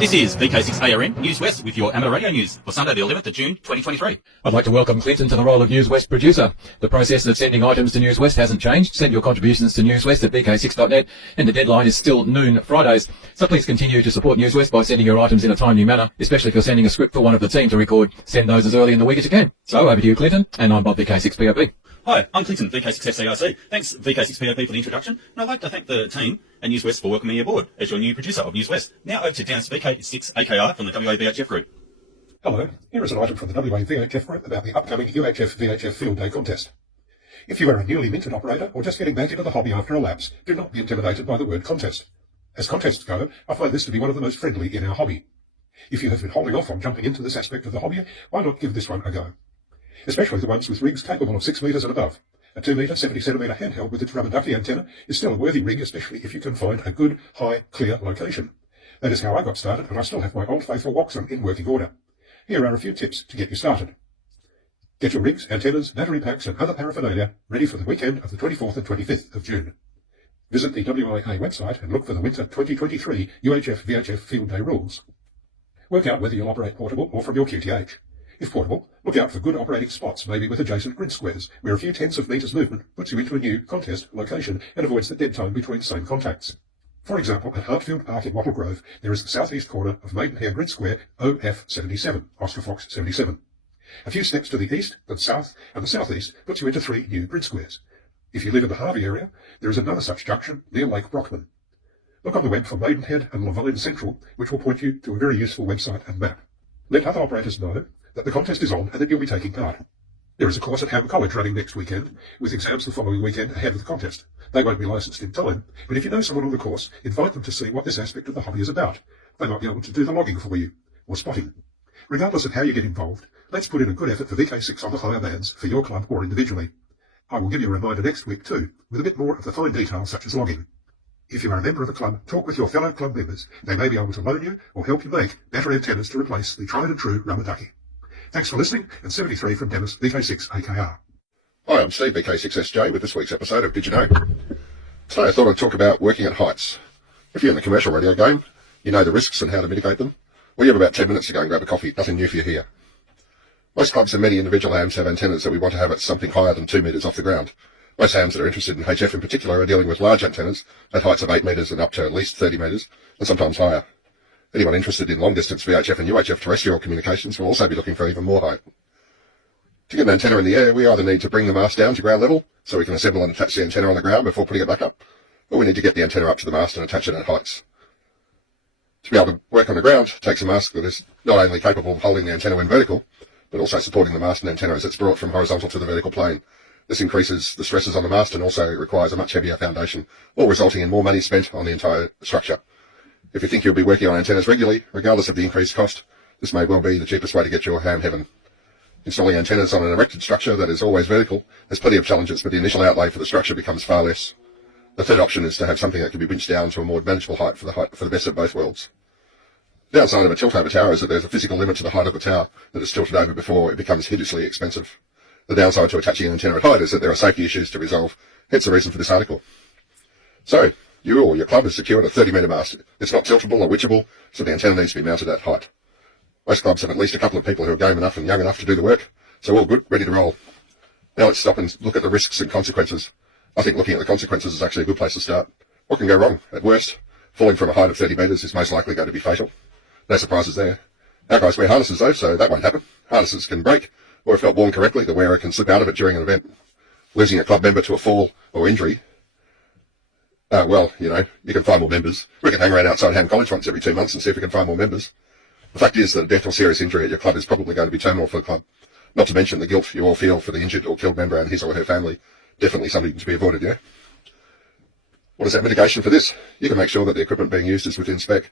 This is VK6ARN News West with your amateur radio news for Sunday the 11th of June 2023. I'd like to welcome Clinton to the role of News West producer. The process of sending items to News West hasn't changed. Send your contributions to newswest at vk6.net and the deadline is still noon Fridays. So please continue to support News West by sending your items in a timely manner, especially if you're sending a script for one of the team to record. Send those as early in the week as you can. So over to you, Clinton, and I'm Bob VK6POP. Hi, I'm Clinton, VK6FCRC. Thanks, VK6POP, for the introduction, and I'd like to thank the team and News West for welcoming me aboard as your new producer of News West. Now over to Dennis, VK6AKR from the WAVHF Group. Hello, here is an item from the WAVHF Group about the upcoming UHF-VHF Field Day contest. If you are a newly minted operator or just getting back into the hobby after a lapse, do not be intimidated by the word contest. As contests go, I find this to be one of the most friendly in our hobby. If you have been holding off on jumping into this aspect of the hobby, why not give this one a go? Especially the ones with rigs capable of 6 metres and above. A 2 metre, 70 centimetre handheld with its rubber ducky antenna is still a worthy rig, especially if you can find a good, high, clear location. That is how I got started, and I still have my old faithful Woxon in working order. Here are a few tips to get you started. Get your rigs, antennas, battery packs and other paraphernalia ready for the weekend of the 24th and 25th of June. Visit the WIA website and look for the Winter 2023 UHF-VHF Field Day rules. Work out whether you'll operate portable or from your QTH. If portable, look out for good operating spots, maybe with adjacent grid squares, where a few tens of metres movement puts you into a new contest location and avoids the dead time between same contacts. For example, at Hartfield Park in Wattle Grove, there is the southeast corner of Maidenhair Grid Square OF77, Oscar Fox 77. A few steps to the east, the south, and the southeast puts you into 3 new grid squares. If you live in the Harvey area, there is another such junction near Lake Brockman. Look on the web for Maidenhead and Lavine Central, which will point you to a very useful website and map. Let other operators know that the contest is on and that you'll be taking part. There is a course at Ham College running next weekend, with exams the following weekend ahead of the contest. They won't be licensed in time, but if you know someone on the course, invite them to see what this aspect of the hobby is about. They might be able to do the logging for you, or spotting. Regardless of how you get involved, let's put in a good effort for VK6 on the higher bands for your club or individually. I will give you a reminder next week too, with a bit more of the fine details such as logging. If you are a member of a club, talk with your fellow club members. They may be able to loan you or help you make better antennas to replace the tried and true rubber ducky. Thanks for listening, and 73 from Dennis, VK6AKR. Hi, I'm Steve, VK6SJ, with this week's episode of Did You Know? Today I thought I'd talk about working at heights. If you're in the commercial radio game, you know the risks and how to mitigate them. Well, you have about 10 minutes to go and grab a coffee. Nothing new for you here. Most clubs and many individual hams have antennas that we want to have at something higher than 2 metres off the ground. Most hams that are interested in HF in particular are dealing with large antennas at heights of 8 metres and up to at least 30 metres, and sometimes higher. Anyone interested in long-distance VHF and UHF terrestrial communications will also be looking for even more height. To get an antenna in the air, we either need to bring the mast down to ground level, so we can assemble and attach the antenna on the ground before putting it back up, or we need to get the antenna up to the mast and attach it at heights. To be able to work on the ground takes a mast that is not only capable of holding the antenna when vertical, but also supporting the mast and antenna as it's brought from horizontal to the vertical plane. This increases the stresses on the mast and also requires a much heavier foundation, all resulting in more money spent on the entire structure. If you think you'll be working on antennas regularly, regardless of the increased cost, this may well be the cheapest way to get your ham heaven. Installing antennas on an erected structure that is always vertical has plenty of challenges, but the initial outlay for the structure becomes far less. The third option is to have something that can be winched down to a more manageable height for the best of both worlds. The downside of a tilt-over tower is that there's a physical limit to the height of the tower that is tilted over before it becomes hideously expensive. The downside to attaching an antenna at height is that there are safety issues to resolve, hence the reason for this article. So, you or your club has secured a 30 metre mast. It's not tiltable or witchable, so the antenna needs to be mounted at height. Most clubs have at least a couple of people who are game enough and young enough to do the work, so all good, ready to roll. Now let's stop and look at the risks and consequences. I think looking at the consequences is actually a good place to start. What can go wrong? At worst, falling from a height of 30 metres is most likely going to be fatal. No surprises there. Our guys wear harnesses though, so that won't happen. Harnesses can break, or if not worn correctly, the wearer can slip out of it during an event. Losing a club member to a fall or injury, well, you know, you can find more members. We can hang around outside Ham College once every 2 months and see if we can find more members. The fact is that a death or serious injury at your club is probably going to be terminal for the club. Not to mention the guilt you all feel for the injured or killed member and his or her family. Definitely something to be avoided, yeah? What is that mitigation for this? You can make sure that the equipment being used is within spec.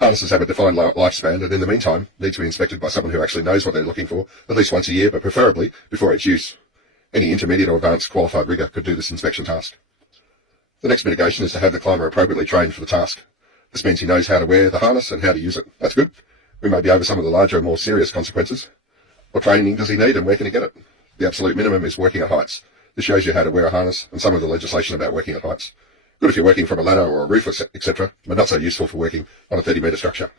Harnesses have a defined lifespan and in the meantime need to be inspected by someone who actually knows what they're looking for, at least once a year, but preferably before its use. Any intermediate or advanced qualified rigger could do this inspection task. The next mitigation is to have the climber appropriately trained for the task. This means he knows how to wear the harness and how to use it. That's good. We may be over some of the larger, more serious consequences. What training does he need and where can he get it? The absolute minimum is working at heights. This shows you how to wear a harness and some of the legislation about working at heights. Good if you're working from a ladder or a roof, etc., but not so useful for working on a 30 metre structure.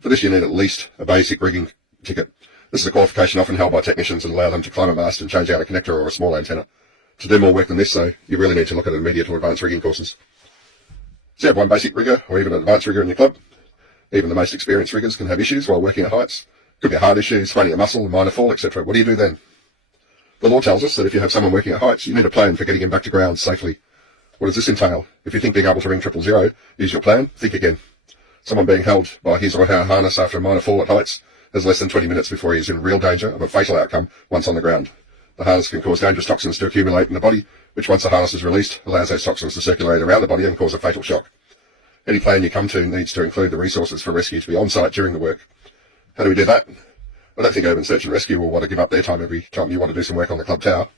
For this you need at least a basic rigging ticket. This is a qualification often held by technicians and allow them to climb a mast and change out a connector or a small antenna. To do more work than this though, you really need to look at immediate or advanced rigging courses. So you have one basic rigger or even an advanced rigger in your club. Even the most experienced riggers can have issues while working at heights. Could be a heart issue, spraining a muscle, a minor fall, etc. What do you do then? The law tells us that if you have someone working at heights, you need a plan for getting him back to ground safely. What does this entail? If you think being able to ring 000 is your plan, think again. Someone being held by his or her harness after a minor fall at heights has less than 20 minutes before he is in real danger of a fatal outcome once on the ground. The harness can cause dangerous toxins to accumulate in the body, which once the harness is released, allows those toxins to circulate around the body and cause a fatal shock. Any plan you come to needs to include the resources for rescue to be on site during the work. How do we do that? I don't think Urban Search and Rescue will want to give up their time every time you want to do some work on the club tower.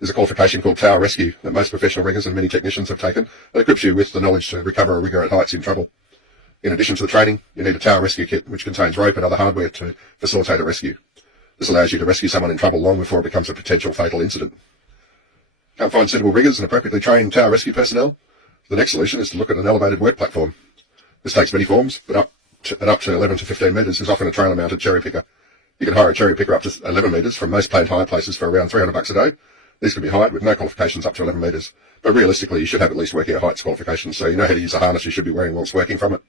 There's a qualification called Tower Rescue that most professional riggers and many technicians have taken that equips you with the knowledge to recover a rigger at heights in trouble. In addition to the training, you need a tower rescue kit which contains rope and other hardware to facilitate a rescue. This allows you to rescue someone in trouble long before it becomes a potential fatal incident. Can't find suitable riggers and appropriately trained tower rescue personnel? The next solution is to look at an elevated work platform. This takes many forms, but up to 11 to 15 metres is often a trailer-mounted cherry picker. You can hire a cherry picker up to 11 metres from most planned hire places for around $300 a day. These can be hired with no qualifications up to 11 metres, but realistically you should have at least working at heights qualifications, so you know how to use the harness you should be wearing whilst working from it.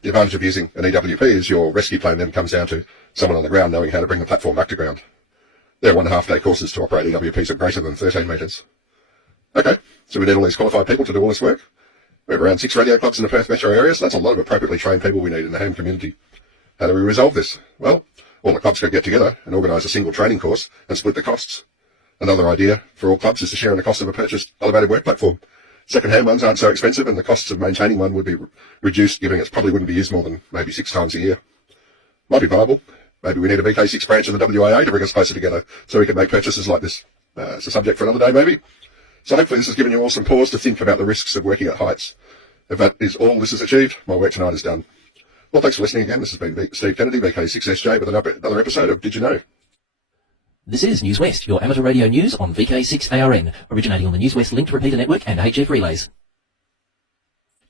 The advantage of using an EWP is your rescue plan then comes down to someone on the ground knowing how to bring the platform back to ground. There are 1.5 day courses to operate EWPs at greater than 13 metres. Okay, so we need all these qualified people to do all this work. We have around 6 radio clubs in the Perth metro area, so that's a lot of appropriately trained people we need in the ham community. How do we resolve this? Well, all the clubs could get together and organise a single training course and split the costs. Another idea for all clubs is to share in the cost of a purchased elevated work platform. Second-hand ones aren't so expensive and the costs of maintaining one would be reduced, given it probably wouldn't be used more than maybe 6 times a year. Might be viable. Maybe we need a VK6 branch of the WIA to bring us closer together so we can make purchases like this. It's a subject for another day maybe. So hopefully this has given you all some pause to think about the risks of working at heights. If that is all this is achieved, my work tonight is done. Well, thanks for listening again. This has been Steve Kennedy, VK6SJ, with another episode of Did You Know? This is News West, your amateur radio news on VK6ARN, originating on the News West linked repeater network and HF relays.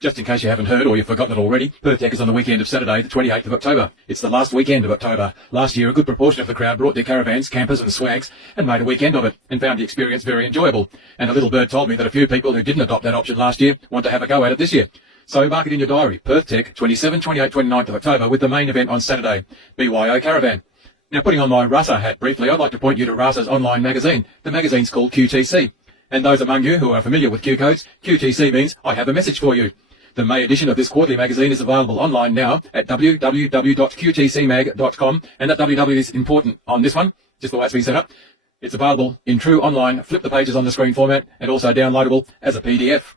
Just in case you haven't heard or you've forgotten it already, Perth Deck is on the weekend of Saturday, the 28th of October. It's the last weekend of October. Last year, a good proportion of the crowd brought their caravans, campers and swags and made a weekend of it and found the experience very enjoyable. And a little bird told me that a few people who didn't adopt that option last year want to have a go at it this year. So mark it in your diary, Perth Tech, 27, 28, 29th of October, with the main event on Saturday, BYO Caravan. Now, putting on my RASA hat briefly, I'd like to point you to RASA's online magazine. The magazine's called QTC. And those among you who are familiar with Q codes, QTC means I have a message for you. The May edition of this quarterly magazine is available online now at www.qtcmag.com, and that www is important on this one, just the way it's been set up. It's available in true online, flip the pages on the screen format, and also downloadable as a PDF.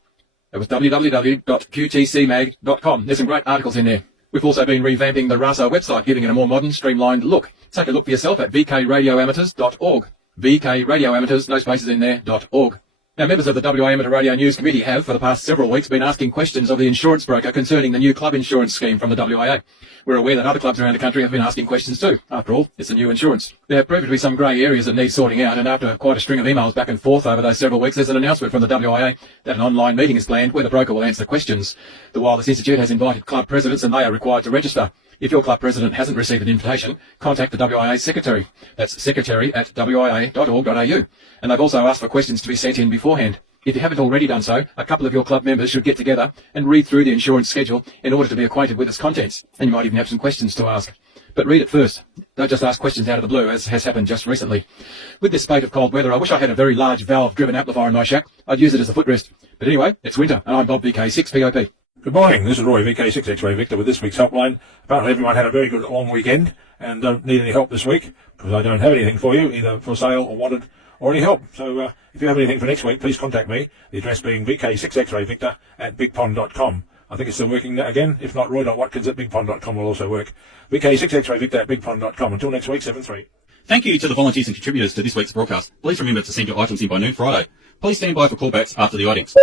It was www.qtcmag.com. There's some great articles in there. We've also been revamping the RASA website, giving it a more modern, streamlined look. Take a look for yourself at vkradioamateurs.org. vkradioamateurs, no spaces in there, .org. Now, members of the WA Amateur Radio News Committee have, for the past several weeks, been asking questions of the insurance broker concerning the new club insurance scheme from the WIA. We're aware that other clubs around the country have been asking questions too. After all, it's a new insurance. There have proved to be some grey areas that need sorting out, and after quite a string of emails back and forth over those several weeks, there's an announcement from the WIA that an online meeting is planned where the broker will answer questions. The Wireless Institute has invited club presidents, and they are required to register. If your club president hasn't received an invitation, contact the WIA's secretary. That's secretary@wia.org.au. And they've also asked for questions to be sent in beforehand. If you haven't already done so, a couple of your club members should get together and read through the insurance schedule in order to be acquainted with its contents. And you might even have some questions to ask. But read it first. Don't just ask questions out of the blue, as has happened just recently. With this spate of cold weather, I wish I had a very large valve-driven amplifier in my shack. I'd use it as a footrest. But anyway, it's winter, and I'm Bob VK6POP. Good morning, this is Roy VK6 X-Ray Victor with this week's helpline. Apparently everyone had a very good long weekend and don't need any help this week because I don't have anything for you, either for sale or wanted or any help. So if you have anything for next week, please contact me, the address being VK6XRayVictor at bigpond.com. I think it's still working again. If not, roy.watkins at bigpond.com will also work. VK6XRayVictor at bigpond.com. Until next week, 7-3. Thank you to the volunteers and contributors to this week's broadcast. Please remember to send your items in by noon Friday. Please stand by for callbacks after the audience.